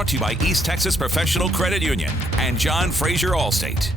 brought to you by East Texas Professional Credit Union and John Fraser Allstate.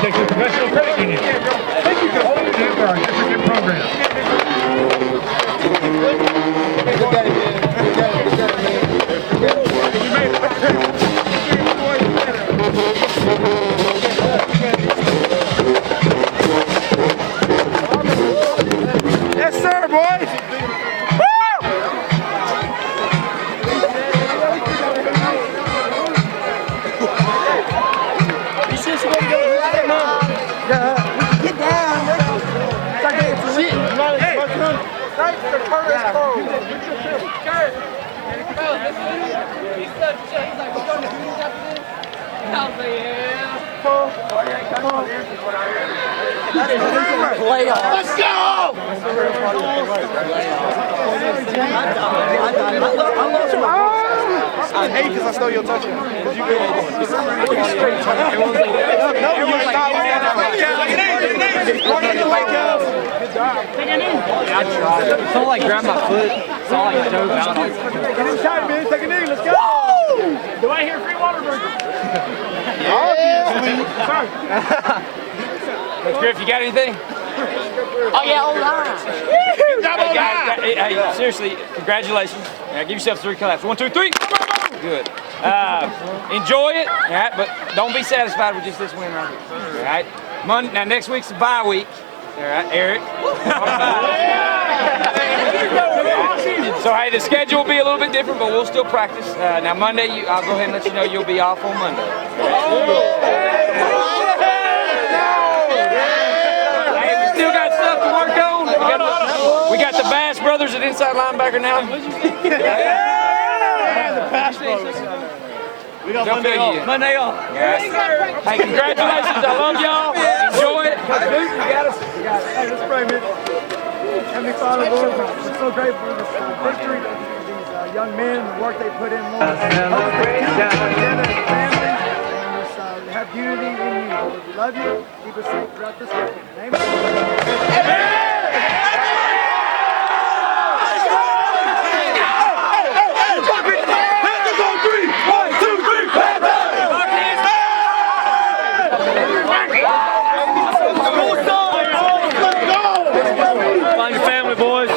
Texas Professional Credit Union. Thank you for holding in for our different programs. Good day, man. Good day, Yes, sir, boys. You said you want to go right now. Get down. Shit. Hey. Thanks for Curtis Cole. Kurt. He said, he's like, we're going to do this after this? And I was like, yeah. Let's go! I hate because I stole your touchdown. I tried. It's all like grab my foot. It's all like dove out. Get inside, man. Take a knee. Let's go. Do I hear free water burger? Obviously. Coach Griff, you got anything? Oh, yeah, O-line. Hey, guys, hey, seriously, congratulations. Now, give yourself 3 claps. 1, 2, 3. Good. Enjoy it, all right, but don't be satisfied with just this win right here. All right? Now, next week's a bye week. All right, Eric. So, hey, the schedule will be a little bit different, but we'll still practice. Now, Monday, I'll go ahead and let you know you'll be off on Monday. Hey, we still got stuff to work on. We got the Bass brothers at inside linebacker now. We got Monday off. Monday off. Yes. Hey, congratulations. I love y'all. Enjoy it. You got us. Hey, let's pray, man. Heavenly Father, Lord, we're so grateful for this victory. These young men, the work they put in, Lord. Help us to keep together as a family and just have unity in you, Lord. We love you. Keep us safe throughout this week. In the name of Jesus. Find your family, boys.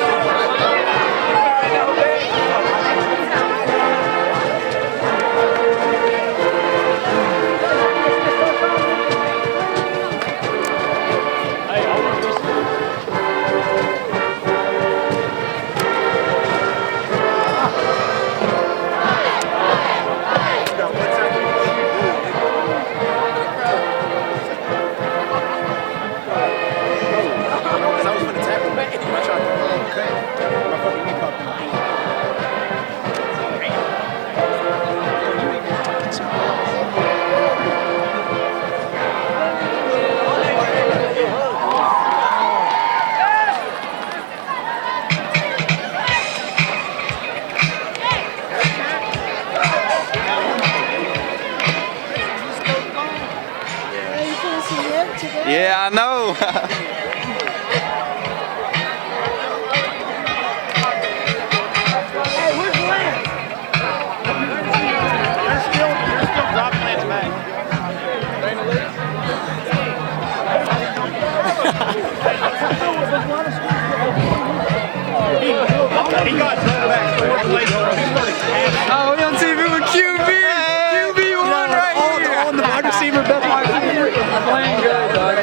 Yeah, I know. Hey, where's Lance? They're still dropping Lance back. He got back. Oh, we on TV with QB. QB1 right here. On the wide receiver, best wide receiver. Playing good, dog.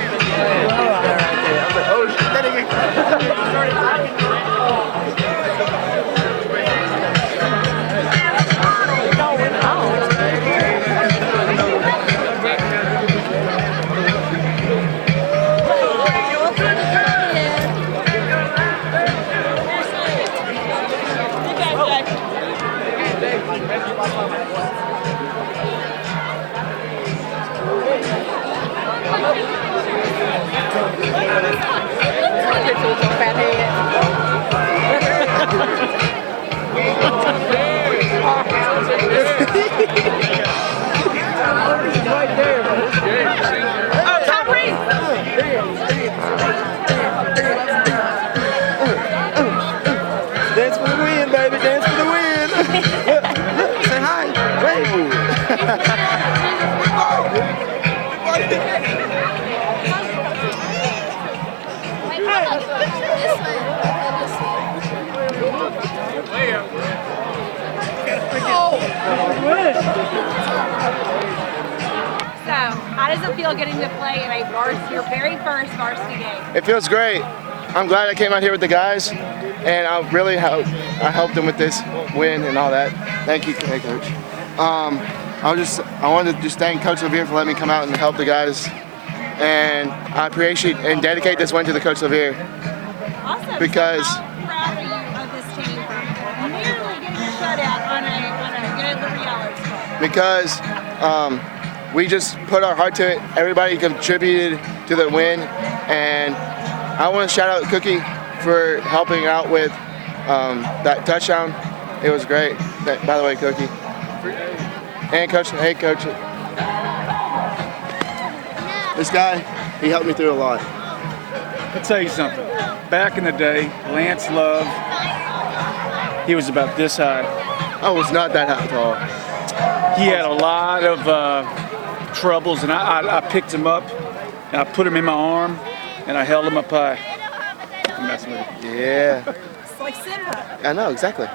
feel getting to play in your very first varsity game? It feels great. I'm glad I came out here with the guys, and I helped them with this win and all that. Thank you, hey, Coach. I wanted to just thank Coach Louvier for letting me come out and help the guys, and I appreciate and dedicate this win to the Coach Louvier. Awesome. Because so how proud are you of this team for nearly getting a shutout on a good Liberty Eylau squad? Because we just put our heart to it. Everybody contributed to the win, and I want to shout out Cookie for helping out with that touchdown. It was great. By the way, Cookie. And Coach, hey Coach. This guy, he helped me through a lot. I'll tell you something. Back in the day, Lance Love, he was about this high. I was not that high tall. He had a lot of troubles, and I picked him up, and I put him in my arm, and I held him up high. I'm messing with you. Yeah. It's like Simba. I know, exactly.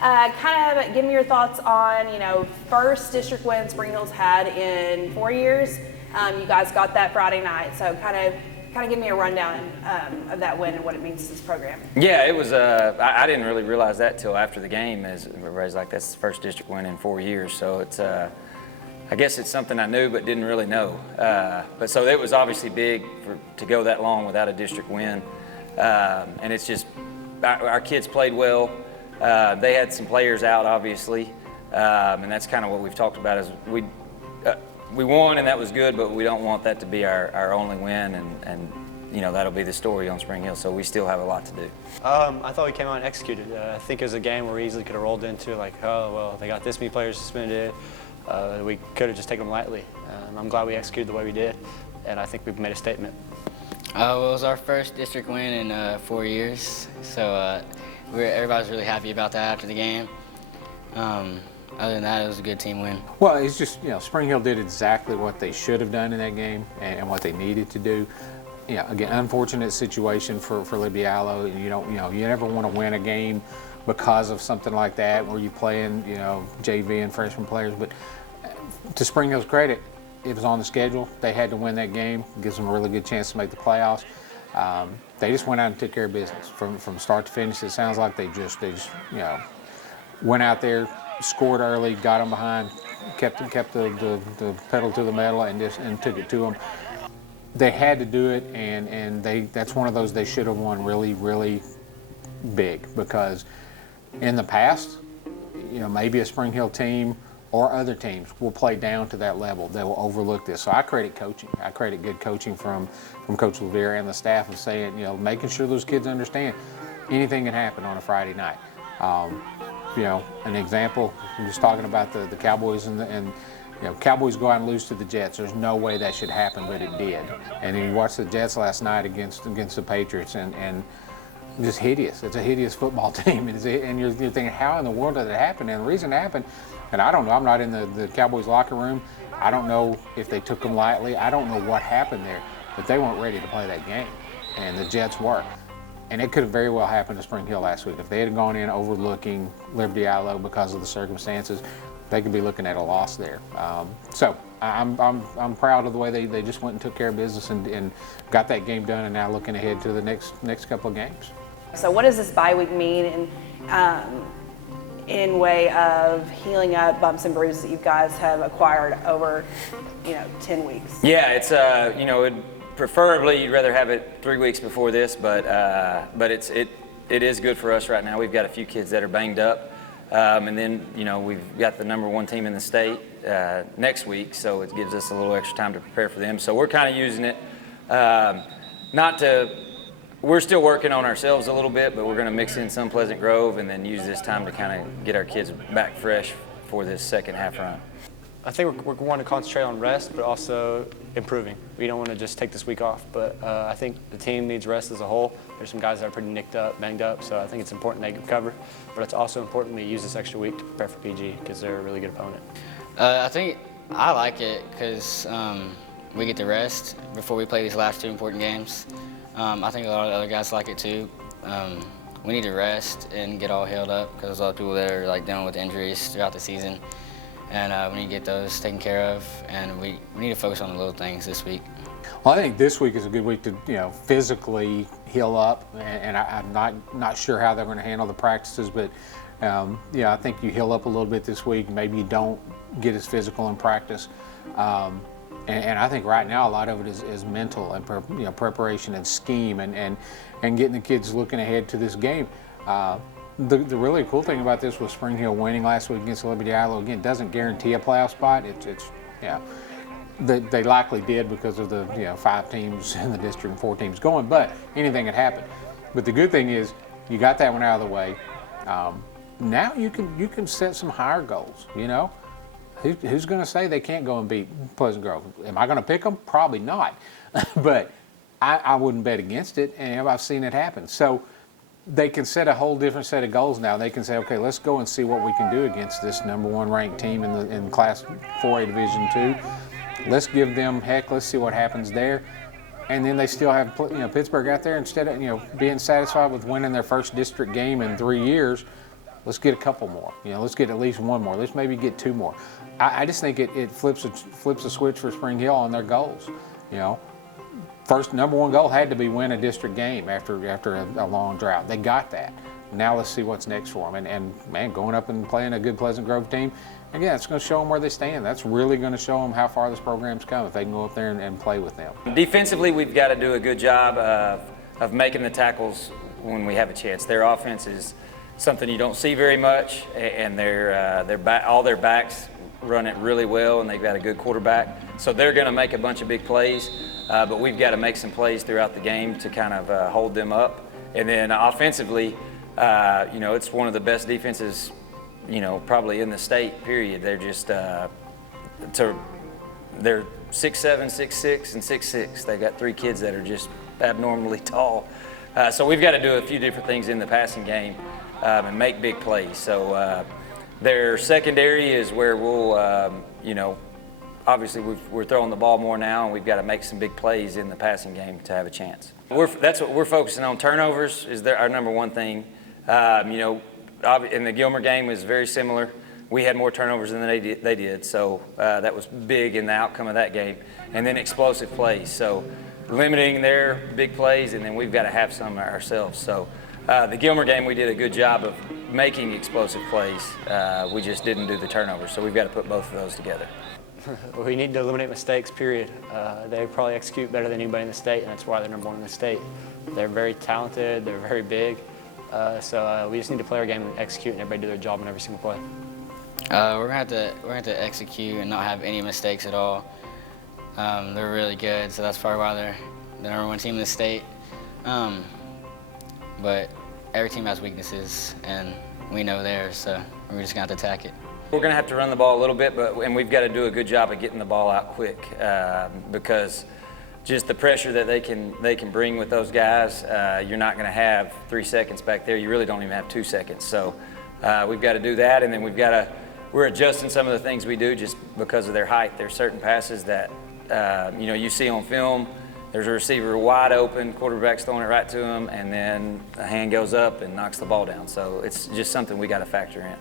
Kind of give me your thoughts on, first district win Spring Hill's had in 4 years. You guys got that Friday night, so kind of give me a rundown of that win and what it means to this program. Yeah, it was. I didn't really realize that till after the game, as everybody's like, that's the first district win in 4 years. So it's, I guess it's something I knew but didn't really know. But so it was obviously big to go that long without a district win, and it's just our kids played well. They had some players out, obviously, and that's kind of what we've talked about. Is we won, and that was good, but we don't want that to be our only win, and that'll be the story on Spring Hill. So we still have a lot to do. I thought we came out and executed. I think it was a game where we easily could have rolled into oh well, they got this many players suspended. We could have just taken them lightly. I'm glad we executed the way we did, and I think we've made a statement. Well, it was our first district win in 4 years, so everybody's really happy about that after the game. Other than that, it was a good team win. Well, it's just, Spring Hill did exactly what they should have done in that game and what they needed to do. Again, unfortunate situation for Liberty Eylau. You never want to win a game because of something like that where you're playing, JV and freshman players. But to Spring Hill's credit, it was on the schedule. They had to win that game. It gives them a really good chance to make the playoffs. They just went out and took care of business from start to finish. It sounds like they just went out there, scored early, got them behind, kept the pedal to the metal, and took it to them. They had to do it, and that's one of those they should have won really, really big, because in the past, maybe a Spring Hill team or other teams will play down to that level. They will overlook this. So I credit coaching. I credit good coaching from Coach Louvier and the staff of saying, making sure those kids understand anything can happen on a Friday night. An example, I'm just talking about the Cowboys and Cowboys go out and lose to the Jets. There's no way that should happen, but it did. And then you watched the Jets last night against the Patriots, and just hideous. It's a hideous football team, and you're thinking, how in the world did it happen? And the reason it happened, and I don't know, I'm not in the Cowboys locker room. I don't know if they took them lightly. I don't know what happened there, but they weren't ready to play that game, and the Jets were. And it could have very well happened to Spring Hill last week. If they had gone in overlooking Liberty Eylau because of the circumstances, they could be looking at a loss there. So I'm proud of the way they just went and took care of business and got that game done, and now looking ahead to the next couple of games. So what does this bye week mean in way of healing up bumps and bruises that you guys have acquired over 10 weeks? Yeah, it's preferably you'd rather have it 3 weeks before this, but it is good for us right now. We've got a few kids that are banged up, and then we've got the #1 team in the state next week, so it gives us a little extra time to prepare for them. So we're kind of using it we're still working on ourselves a little bit, but we're going to mix in some Pleasant Grove and then use this time to kind of get our kids back fresh for this second half run. I think we're wanting to concentrate on rest, but also improving. We don't want to just take this week off, but I think the team needs rest as a whole. There's some guys that are pretty nicked up, banged up, so I think it's important they recover. But it's also important we use this extra week to prepare for PG because they're a really good opponent. I think I like it because we get to rest before we play these last 2 important games. I think a lot of other guys like it too. We need to rest and get all healed up because there's a lot of people that are dealing with injuries throughout the season. and we need to get those taken care of, and we need to focus on the little things this week. Well, I think this week is a good week to physically heal up, and I'm not sure how they're going to handle the practices, but I think you heal up a little bit this week. Maybe you don't get as physical in practice, and I think right now a lot of it is mental and preparation and scheme and getting the kids looking ahead to this game. The really cool thing about this was Spring Hill winning last week against Liberty Eylau. Again, doesn't guarantee a playoff spot. They likely did because of the 5 teams in the district and 4 teams going, but anything can happen. But the good thing is you got that one out of the way. Now you can set some higher goals. Who's going to say they can't go and beat Pleasant Grove? Am I going to pick them? Probably not, but I wouldn't bet against it, and I've seen it happen. So they can set a whole different set of goals now. They can say, okay, let's go and see what we can do against this #1 ranked team in Class 4A Division II. Let's give them heck. Let's see what happens there. And then they still have Pittsburgh out there. Instead of being satisfied with winning their first district game in 3 years, let's get a couple more. Let's get at least one more. Let's maybe get 2 more. I just think it flips a switch for Spring Hill on their goals. First #1 goal had to be win a district game after a long drought. They got that. Now let's see what's next for them. And man, going up and playing a good Pleasant Grove team, again, it's going to show them where they stand. That's really going to show them how far this program's come if they can go up there and play with them. Defensively, we've got to do a good job of making the tackles when we have a chance. Their offense is something you don't see very much, and all their backs run it really well, and they've got a good quarterback. So they're going to make a bunch of big plays, but we've got to make some plays throughout the game to kind of hold them up. And then offensively, it's one of the best defenses, probably in the state, period. They're just, they're 6'7", 6'6", and 6'6". They've got 3 kids that are just abnormally tall. So we've got to do a few different things in the passing game and make big plays. So their secondary is where we'll, obviously we're throwing the ball more now, and we've got to make some big plays in the passing game to have a chance. That's what we're focusing on. Turnovers is our #1 thing. In the Gilmer game was very similar. We had more turnovers than they did, so that was big in the outcome of that game. And then explosive plays, so limiting their big plays, and then we've got to have some ourselves. So the Gilmer game, we did a good job of making explosive plays. We just didn't do the turnovers, so we've got to put both of those together. We need to eliminate mistakes, period. They probably execute better than anybody in the state, and that's why they're #1 in the state. They're very talented, they're very big, so we just need to play our game and execute, and everybody do their job in every single play. We're gonna have to execute and not have any mistakes at all. They're really good, so that's probably why they're the #1 team in the state. But every team has weaknesses, and we know theirs, so we're just gonna have to attack it. We're going to have to run the ball a little bit, and we've got to do a good job of getting the ball out quick because just the pressure that they can bring with those guys, you're not going to have 3 seconds back there. You really don't even have 2 seconds. So we've got to do that, and then we're adjusting some of the things we do just because of their height. There's certain passes that you see on film. There's a receiver wide open, quarterback's throwing it right to him, and then a hand goes up and knocks the ball down. So it's just something we got to factor in.